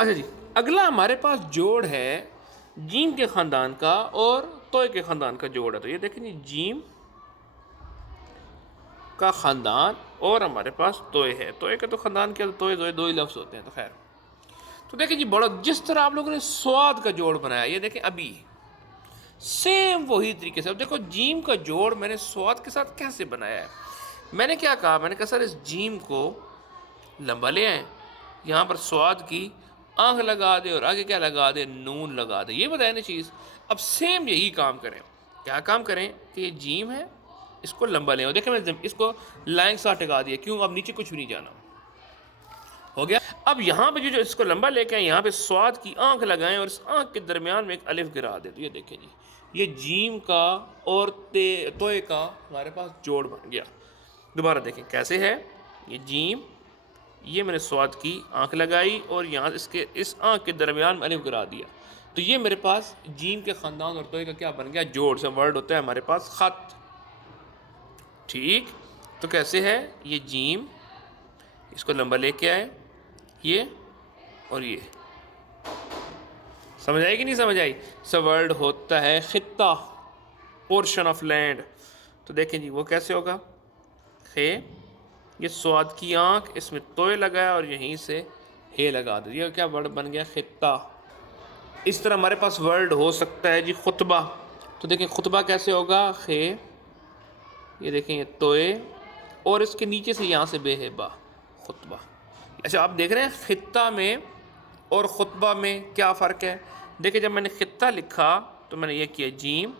अच्छा जी, अगला हमारे पास जोड़ है जीम के ख़ानदान का और तोय के ख़ानदान का जोड़ है। तो ये देखें जी, जीम का ख़ानदान और हमारे पास तोय है। तोय का तो ख़ानदान क्या, तोय तोय दो ही लफ्ज़ होते हैं। तो खैर, तो देखें जी, बड़ा जिस तरह आप लोगों ने स्वाद का जोड़ बनाया, ये देखें अभी सेम वही तरीके से। अब देखो जीम का जोड़ मैंने स्वाद के साथ कैसे बनाया है। मैंने क्या कहा, मैंने कहा सर इस जीम को लंबा ले आए, यहाँ पर स्वाद की आंख लगा दे और आगे क्या लगा दे, नून लगा दे। ये बताया ना चीज़। अब सेम यही काम करें। क्या काम करें कि ये जीम है, इसको लंबा लें। और देखें मैंने इसको लाइन के साथ टिका दिया। क्यों? अब नीचे कुछ भी नहीं जाना। हो गया। अब यहाँ पे जो इसको लंबा लेके आए, यहाँ पे स्वाद की आंख लगाएं और इस आंख के दरमियान में एक अलिफ गिरा दे। तो ये देखें जी, ये जीम का और तोय का हमारे पास जोड़ बन गया। दोबारा देखें कैसे है। ये जीम, ये मैंने स्वाद की आंख लगाई और यहाँ इसके इस आंख के दरमियान में अलिफ गिरा दिया। तो ये मेरे पास जीम के ख़ानदान और तोय का क्या बन गया, जोड़। से वर्ड होता है हमारे पास ख़त। ठीक, तो कैसे है, ये जीम, इसको लंबा लेके आए, ये और ये। समझ आई कि नहीं समझ आई? सब वर्ड होता है खित्ता, पोर्शन ऑफ लैंड। तो देखें जी वो कैसे होगा, खे, ये स्वाद की आंख, इसमें तोय लगाया और यहीं से हे लगा दो। ये क्या वर्ड बन गया, खित्ता। इस तरह हमारे पास वर्ड हो सकता है जी खुतबा। तो देखें खुतबा कैसे होगा, खे, ये देखें ये तोय और इसके नीचे से यहाँ से बेहेबा, खुतबा। अच्छा, आप देख रहे हैं खित्ता में और खुतबा में क्या फ़र्क है। देखिए जब मैंने खित्ता लिखा तो मैंने ये किया जीम,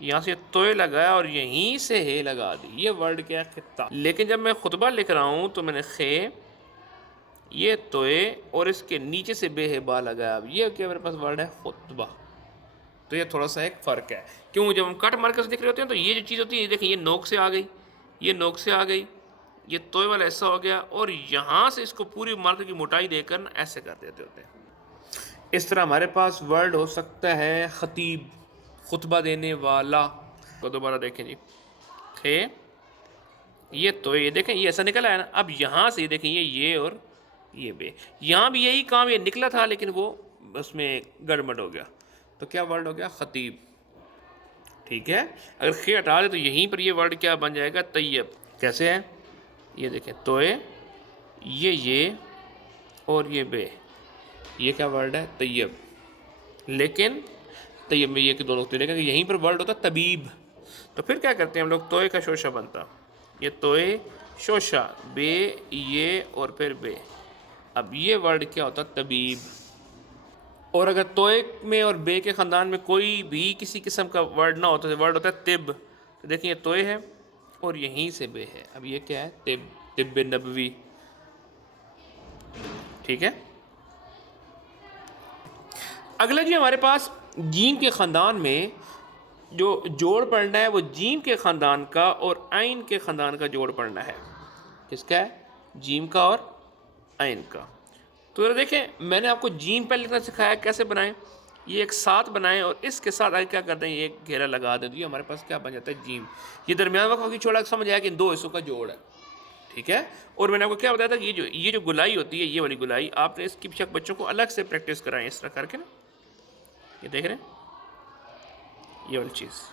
यहाँ से तोय लगाया और यहीं से हे लगा दी। ये वर्ड क्या है, खित्ता। लेकिन जब मैं खुतबा लिख रहा हूँ तो मैंने खे, ये तोय और इसके नीचे से बेहेबा लगाया। अब ये क्या मेरे पास वर्ड है, खुतबा। तो ये थोड़ा सा एक फ़र्क है। क्यों? जब हम कट मार्कर से लिख रहे होते हैं तो ये जो चीज़ होती है, देखिए ये नोक से आ गई, ये नोक से आ गई, ये तोय वाला ऐसा हो गया और यहाँ से इसको पूरी मार्कर की मोटाई देकर ऐसे कर देते होते हैं। इस तरह हमारे पास वर्ड हो सकता है ख़तीब, खुतबा देने वाला। तो दोबारा देखें जी, खे, ये तो ये देखें ये ऐसा निकला है ना। अब यहाँ से देखें ये और ये बे, यहाँ भी यही काम ये निकला था लेकिन वो उसमें गड़बड़ हो गया। तो क्या वर्ड हो गया, ख़तीब। ठीक है, अगर खे हटा दे तो यहीं पर ये वर्ड क्या बन जाएगा, तैयब। कैसे है, ये देखें तोय, ये और ये बे, ये क्या वर्ड है, तैयब। लेकिन तैयब में ये कि दोनों लेकिन यहीं पर वर्ड होता तबीब। तो फिर क्या करते हैं हम लोग, तोय का शोशा बनता, ये तोय शोशा, बे ये और फिर बे। अब ये वर्ड क्या होता, तबीब। और अगर तोय में और बे के ख़ानदान में कोई भी किसी किस्म का वर्ड ना होता तो वर्ड होता है तिब। तो देखिए ये तोय है और यहीं से बे है। अब ये क्या है, तिब, तिब नबवी। ठीक है। अगला जी हमारे पास जीम के ख़ानदान में जो जोड़ पढ़ना है वो जीम के ख़ानदान का और आइन के ख़ानदान का जोड़ पढ़ना है। किसका है, जीम का और आइन का। तो देखें मैंने आपको जीम पर लिखना सिखाया कैसे बनाएं। ये एक साथ बनाएं और इसके साथ आगे क्या करते हैं, ये एक घेरा लगा दें। तो ये हमारे पास क्या बन जाता है, जीम। ये दरमियान वक्त की छोड़ा समझ आया कि इन दो हिस्सों का जोड़ है। ठीक है। और मैंने आपको क्या बताया था कि ये जो गुलाई होती है, ये वाली गुलाई, आपने इसकी बेशक बच्चों को अलग से प्रैक्टिस कराएं इस तरह करके ना। ये देख रहे हैं, ये वाली चीज़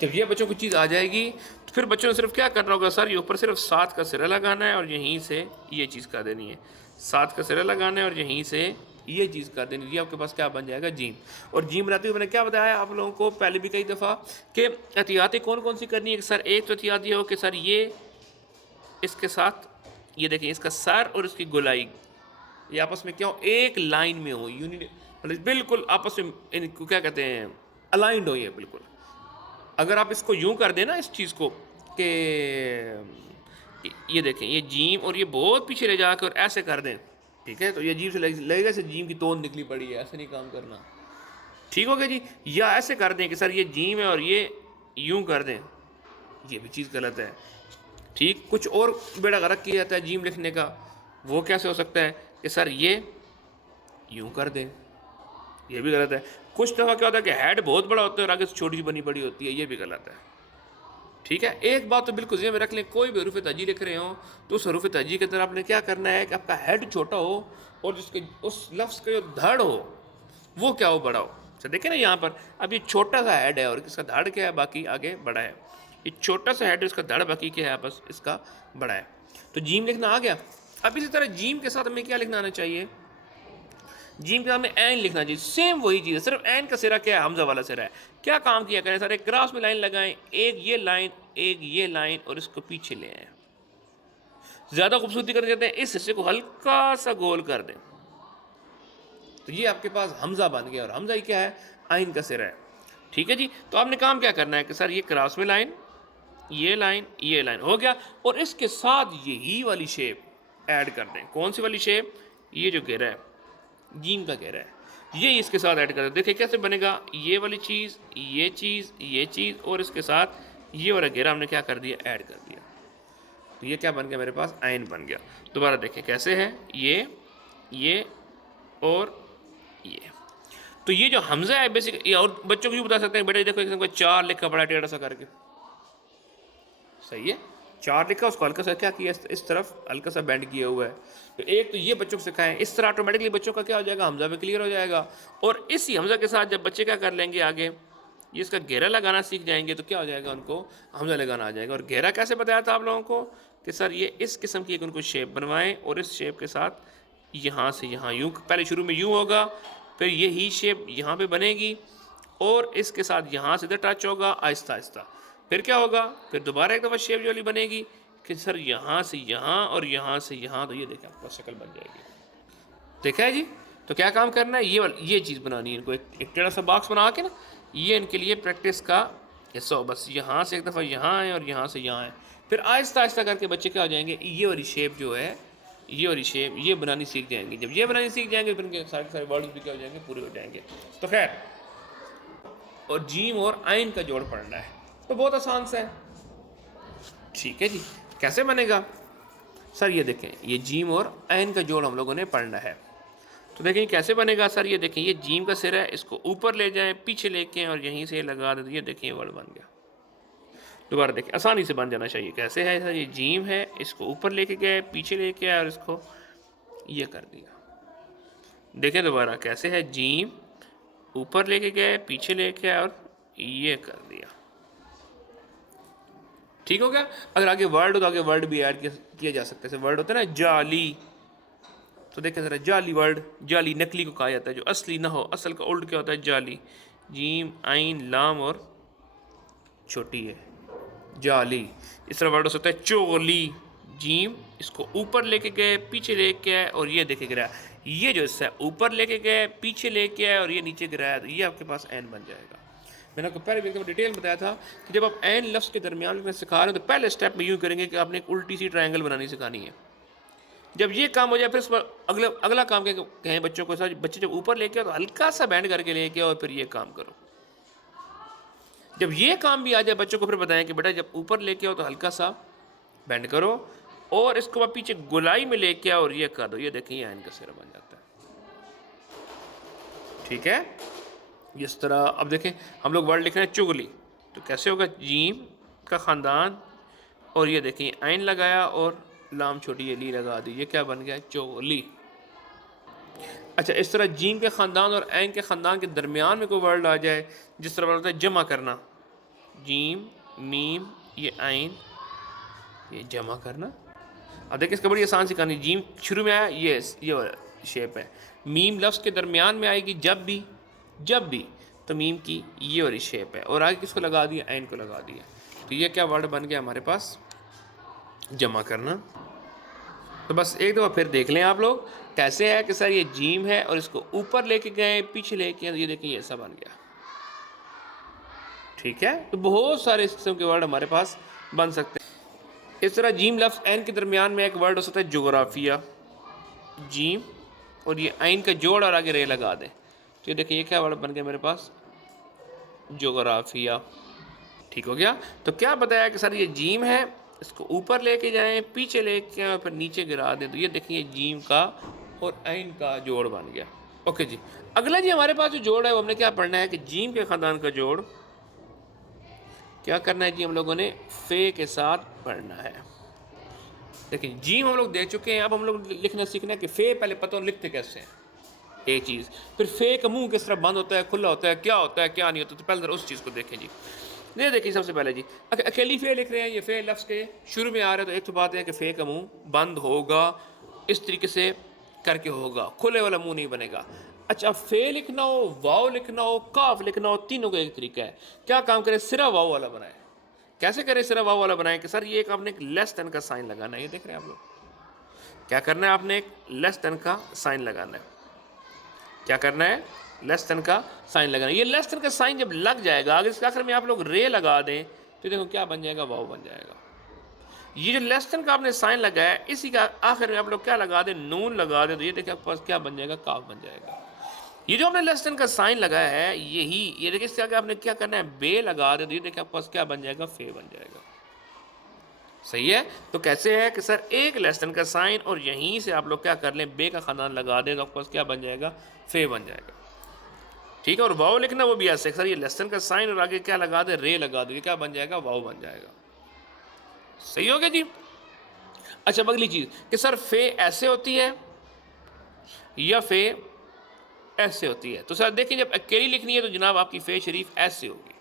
जब ये बच्चों को चीज़ आ जाएगी तो फिर बच्चों ने सिर्फ क्या करना होगा, सर ये ऊपर सिर्फ 7 का सिरा लगाना है और यहीं से ये चीज़ कर देनी है। 7 का सिरा लगाना है और यहीं से ये चीज़ कर देनी है। ये आपके पास क्या बन जाएगा, जीम। और जीम बनाते हुए मैंने क्या बताया आप लोगों को पहले भी कई दफ़ा कि एहतियातें कौन कौन सी करनी है। सर एक तो एहतियात ये हो कि सर ये इसके साथ ये देखें, इसका सर और इसकी गोलाई ये आपस में क्या हो, एक लाइन में हो, यूनिट, मतलब बिल्कुल आपस में इनको क्या कहते हैं, अलाइंड हो ये बिल्कुल। अगर आप इसको यूं कर देना इस चीज़ को कि ये देखें ये जीम और ये बहुत पीछे ले जाकर और ऐसे कर दें, ठीक है, तो ये जीम से लगेगा से जीम की तोड़ निकली पड़ी है, ऐसे नहीं काम करना। ठीक हो गया जी। या ऐसे कर दें कि सर ये जीम है और ये यूं कर दें, ये भी चीज़ गलत है। ठीक, कुछ और बेड़ा गर्क किया जाता है जीम लिखने का। वो कैसे हो सकता है कि सर ये यूं कर दें, ये भी गलत है। कुछ दफ़ा क्या होता है कि हेड बहुत बड़ा होता है और आगे से छोटी सी बनी पड़ी होती है, ये भी गलत है। ठीक है, एक बात तो बिल्कुल ज़हन में रख लें, कोई भी हरूफ तहजी लिख रहे हो तो उस हरूफ तहजी के अंदर आपने क्या करना है कि आपका हेड छोटा हो और जिसके उस लफ्ज़ का जो धड़ हो वो क्या हो, बड़ा हो। अच्छा देखें ना यहाँ पर, अब ये छोटा सा हेड है और इसका धड़ क्या है, बाकी आगे बड़ा है। ये छोटा सा हेड है, इसका धड़ बाकी क्या है, बस इसका बड़ा है। तो जीम लिखना आ गया। अब इसी तरह जीम के साथ हमें क्या लिखना आना चाहिए, जीम के साथ में एन लिखना चाहिए। सेम वही चीज़ है, सिर्फ एन का सिरा क्या है, हमजा वाला सिरा है। क्या काम किया करें सर, एक क्रॉस में लाइन लगाएं, एक ये लाइन और इसको पीछे ले आए। ज़्यादा खूबसूरती कर देते हैं, इस हिस्से को हल्का सा गोल कर दें तो ये आपके पास हमजा बन गया। और हमजा ही क्या है, आइन का सिरा है। ठीक है जी, तो आपने काम क्या करना है कि सर ये क्रॉस में लाइन, ये लाइन हो गया, और इसके साथ यही वाली शेप ऐड कर दें। कौन सी वाली शेप, ये जो घेरा है, जीम का घेरा है, ये इसके साथ ऐड कर दें। देखिए कैसे बनेगा, ये वाली चीज़, ये चीज़ और इसके साथ ये वाला घेरा हमने क्या कर दिया, ऐड कर दिया। तो ये क्या बन गया, मेरे पास आइन बन गया। दोबारा देखें कैसे है, ये और ये। तो ये जो हमजा है बेसिक, और बच्चों को भी बता सकते हैं, बेटा देखो एक 4 लिखा बड़ा टेढ़ा सा करके, सही है, 4 लिखा, उसको हल्का सा क्या किया, इस तरफ हल्का सा बेंड किया हुआ है। तो एक तो ये बच्चों को सिखाएं, इस तरह ऑटोमेटिकली बच्चों का क्या हो जाएगा, हमजा में क्लियर हो जाएगा। और इसी हमजा के साथ जब बच्चे क्या कर लेंगे आगे, ये इसका घेरा लगाना सीख जाएंगे तो क्या हो जाएगा, उनको हमजा लगाना आ जाएगा। और घेरा कैसे बताया था आप लोगों को कि सर ये इस किस्म की एक उनको शेप बनवाएं, और इस शेप के साथ यहाँ से यहाँ यूँ, पहले शुरू में यूँ होगा, फिर यही शेप यहाँ पे बनेगी, और इसके साथ यहाँ से इधर टच होगा आहिस्ता आहिस्ता। फिर क्या होगा, फिर दोबारा एक दफ़ा शेप जो वाली बनेगी कि सर यहाँ से यहाँ और यहाँ से यहाँ। तो ये देखें आपका शक्ल बन जाएगी। देखा है जी, तो क्या काम करना है, ये चीज़ बनानी है इनको, एक टेढ़ा सा बॉक्स बना के ना, ये इनके लिए प्रैक्टिस का हिस्सा हो। बस यहाँ से एक दफ़ा यहाँ आए और यहाँ से यहाँ आए, फिर आहिस्ता आहिस्ता करके बच्चे क्या हो जाएंगे, ये वाली शेप जो है, ये वाली शेप ये बनानी सीख जाएंगे। जब ये बनानी सीख जाएंगे फिर इनके सारे सारे वर्ड्स भी क्या हो जाएंगे, पूरे हो जाएंगे। तो खैर, और जीम और आइन का जोड़ पढ़ना है तो बहुत आसान सा है। ठीक है जी, कैसे बनेगा सर, ये देखें, ये जीम और आइन का जोड़ हम लोगों ने पढ़ना है। तो देखें कैसे बनेगा सर, ये देखें, ये जीम का सिरा है, इसको ऊपर ले जाएं, पीछे लेके और यहीं से लगा दें। ये देखें, ये वर्ड बन गया। दोबारा देखें, आसानी से बन जाना चाहिए। कैसे है सर, ये जीम है, इसको ऊपर लेके गए, पीछे लेके आए और इसको ये कर दिया। देखें दोबारा कैसे है, जीम ऊपर लेके गए, पीछे लेके आए और ये कर दिया। ठीक हो गया। अगर आगे वर्ड हो तो आगे वर्ड भी ऐड किया जा सकता है। जैसे वर्ड होता है ना जाली, तो देखें ज़रा, जाली वर्ड, जाली नकली को कहा जाता है, जो असली ना हो। असल का उल्ट क्या होता है, जाली, जीम आइन लाम और छोटी है, जाली। इस तरह वर्ड हो सकता है चोली, जीम इसको ऊपर लेके गए, पीछे लेके आए और ये देखे गिराया। ये जो हिस्सा है ऊपर लेके गए, पीछे लेके आए और ये नीचे गिराया, तो ये आपके पास एन बन जाएगा। मैंने आपको पहले भी एकदम डिटेल में बताया था कि जब आप एन लफ्ज़ के दरमियान में सिखा रहे हो तो पहले स्टेप में यूँ करेंगे कि आपने एक उल्टी सी ट्रायंगल बनानी सिखानी है। जब ये काम हो जाए फिर उस पर अगला काम कहें बच्चों को, सर बच्चे जब ऊपर लेके आओ तो हल्का सा बैंड करके लेके आओ और फिर ये काम करो। जब ये काम भी आ जाए बच्चों को फिर बताएं कि बेटा जब ऊपर लेके आओ तो हल्का सा बैंड करो और इसको बाद पीछे गोलाई में लेके आओ और ये कर दो। ये देखें, ये आइन का सिरा बन जाता है। ठीक है, इस तरह। अब देखें, हम लोग वर्ड लिख रहे हैं चुगली, तो कैसे होगा, जीम का ख़ानदान और ये देखें आइन लगाया और लाम छोटी ये ली लगा दी, ये क्या बन गया, चुगली। अच्छा, इस तरह जीम के ख़ानदान और ऐन के ख़ानदान के दरमियान में कोई वर्ड आ जाए, जिस तरह होता है जमा करना, जीम मीम ये आइन, ये जमा करना। अब देखिए इसका बड़ी आसान सी कहानी, जीम शुरू में आया, ये शेप है, मीम लफ्ज़ के दरमियान में आएगी जब भी तो मीम की ये वाली शेप है, और आगे किसको लगा दिया, आइन को लगा दिया। तो ये क्या वर्ड बन गया हमारे पास, जमा करना। तो बस एक दफ़ा फिर देख लें आप लोग कैसे है कि सर ये जीम है और इसको ऊपर लेके गए, पीछे लेके, ये देखिए ये ऐसा बन गया। ठीक है, तो बहुत सारे इस किस्म के वर्ड हमारे पास बन सकते हैं। इस तरह जीम लफ्ज़ ऐन के दरमियान में एक वर्ड हो सकता है जोग्राफिया, जीम और ये आइन का जोड़ और आगे रे लगा दें, तो ये देखिए ये क्या वर्ड बन गया मेरे पास, जोग्राफिया। ठीक हो गया। तो क्या बताया कि सर ये जीम है, इसको ऊपर लेके जाएं, पीछे लेके आए, फिर नीचे गिरा दें, तो ये देखिए जीम का और आइन का जोड़ बन गया। ओके जी, अगला जी हमारे पास जो जोड़ है वो हमने क्या पढ़ना है कि जीम के ख़ानदान का जोड़ क्या करना है जी, हम लोगों ने फे के साथ पढ़ना है। देखिए जीम हम लोग दे चुके हैं, अब हम लोग लिखना सीखना है कि फे पहले पता हो लिखते कैसे हैं, एक चीज़। फिर फे का मुंह किस तरह बंद होता है, खुला होता है, क्या होता है क्या नहीं होता, तो पहले उस चीज़ को देखें जी। ये देखिए सबसे पहले जी, अकेली फे लिख रहे हैं, ये फे लफ्ज़ के शुरू में आ रहा है, तो एक तो बात है कि फे का मुंह बंद होगा, इस तरीके से करके होगा, खुले वाला मुंह नहीं बनेगा। अच्छा, फे लिखना हो, वाव लिखना हो, काफ लिखना हो, तीनों का एक तरीका है। क्या काम करें, सिरा वाव वाला बनाए। कैसे करें सिरा वाव वाला बनाए कि सर ये एक आपने एक लेस देन का साइन लगाना है, ये देख रहे हैं आप लोग। क्या करना है, आपने एक लेस देन का साइन लगाना है। क्या करना है, लेस देन का साइन लगाना है। ये लेस देन का साइन जब लग जाएगा, अगर इसके आखिर में आप लोग रे लगा दें तो देखो क्या बन जाएगा, वाव बन जाएगा। ये जो लेस देन का आपने साइन लगाया है, इसी का आखिर में आप लोग क्या लगा दें, नून लगा दें, तो ये देखिए आपके पास क्या बन जाएगा, काफ बन जाएगा। ये जो आपने लेस देन का साइन लगाया है, यही ये देखिए इसके आगे आपने क्या करना है, बे लगा दें, तो ये देखिए आपके पास क्या बन जाएगा, फे बन जाएगा। सही है। तो कैसे है कि सर एक लेस देन का साइन और यहीं से आप लोग क्या कर लें, बे का खानदान लगा दें, तो आपके पास क्या बन जाएगा, फे बन जाएगा। ठीक है। और वाव लिखना वो भी ऐसे, सर ये लेस देन का साइन और आगे क्या लगा दे, रे लगा दो, ये क्या बन जाएगा, वाव बन जाएगा। सही हो गया जी। अच्छा, अब अगली चीज कि सर फे ऐसे होती है या फे ऐसे होती है। तो सर देखिए, जब अकेली लिखनी है तो जनाब आपकी फे शरीफ ऐसे होगी।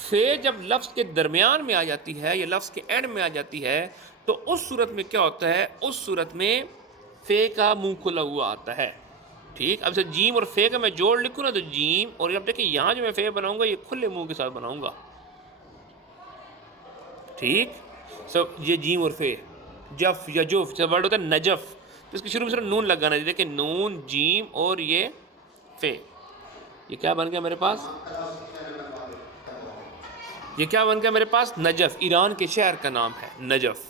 फे जब लफ्ज़ के दरमियान में आ जाती है या लफ्ज़ के एंड में आ जाती है, तो उस सूरत में क्या होता है, उस सूरत में फे का मुंह खुला हुआ आता है। ठीक। अब सर जीम और फे का मैं जोड़ लिखूँ ना, तो जीम, और अब देखिए यहाँ जो मैं फे बनाऊंगा ये खुले मुंह के साथ बनाऊंगा। ठीक। सब ये जीम और फे, जफ या जुफ जब वर्ड होता है नजफ, तो इसके शुरू में सिर्फ नून लगाना है। देखिए नून, जीम और ये फे, ये क्या बन गया मेरे पास, ये क्या बन गया मेरे पास, नजफ। ईरान के शहर का नाम है नजफ।